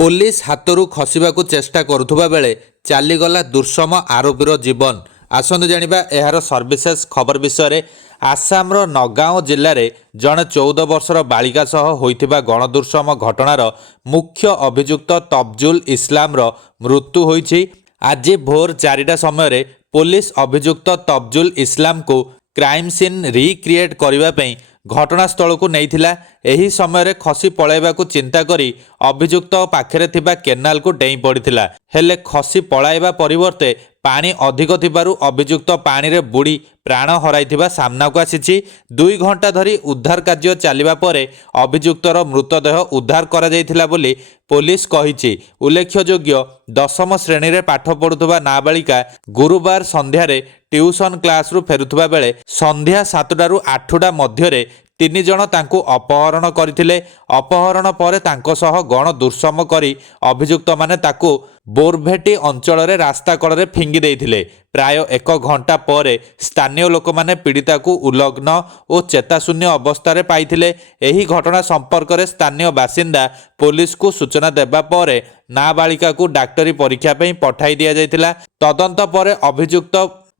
Police हाथरू खसवाक चेष्टा करुवा बेले चलीगला दुर्षम आरोपीर जीवन। आसतु जानिबा एहार सर्विशेष खबर विषय। आसामर नगाँव जिले में जड़े 14 वर्षर बालिका सह होइथिबा गणदुर्षम घटनार मुख्य अभियुक्त तफजुल इस्लामर मृत्यु होइछि। आज भोर 4टा समय पुलिस अभियुक्त तफजुल इस्लाम को क्राइम सीन रिक्रिएट करने घटनास्थल को नैथिला। एही समय खसी पलाइबाकू चिंता करी अभियुक्त पाखरे थिबा केनाल को डेई पड़िथिला। हेले खसी पलाइबा परिवर्ते पानी अधिक थिबारु अभियुक्त पानी रे बुड़ी प्राण हराइथिबा सामना को आसीछि। 2 घंटा धरी उद्धार कार्य चलिबा परे अभियुक्तर मृतदेह उद्धार करा जायथिला बोली पुलिस कहिछि। उल्लेखयोग्य 10म श्रेणी रे पाठ पढुथबा नाबालिका गुरुवार संध्यारे ट्यूशन क्लास रु फेरुथबा बेले संध्या 7टा रु 8टा मध्यरे 3 जण तांकु अपहरण करथिले। अपहरण परे तांको सह गण दुर्षम करी अभियुक्त माने ताकु बोरभेटी अंचल रे रास्ता कड़े फिंगी देइथिले। प्राय 1 घंटा पर स्थानीय लोक माने पीड़िता को उलग्न और चेताशून्य अवस्था रे पाइथिले। एही घटना संपर्क में स्थानीय बासिंदा पुलिस को सूचना देबा परे नाबालिका को डाक्टरी परीक्षा पे पठाई दिया जायतिला। तदंत पर अभियुक्त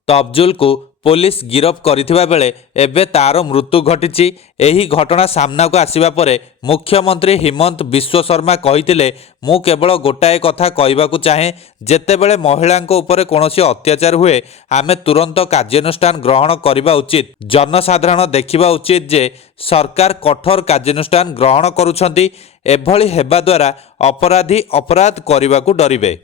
तफजुल को पुलिस गिरफ करथिबा बेले एबे तार मृत्यु घटिछि। एही घटना सामना को आसीबा परे मुख्यमंत्री हिमंत बिश्व शर्मा कहिथिले, मु केवल गोटाए कथा कहबाकू चाहे, जेतेबेले महिलांको उपरे कोनोसी अत्याचार हुए आमे तुरंत कार्यानुष्ठान ग्रहण करबा उचित। जनसाधारण देखिबा उचित जे सरकार कठोर कार्यानुष्ठान ग्रहण करूछंती। एभली हेबा द्वारा अपराधी अपराध करबाकू डरिबे।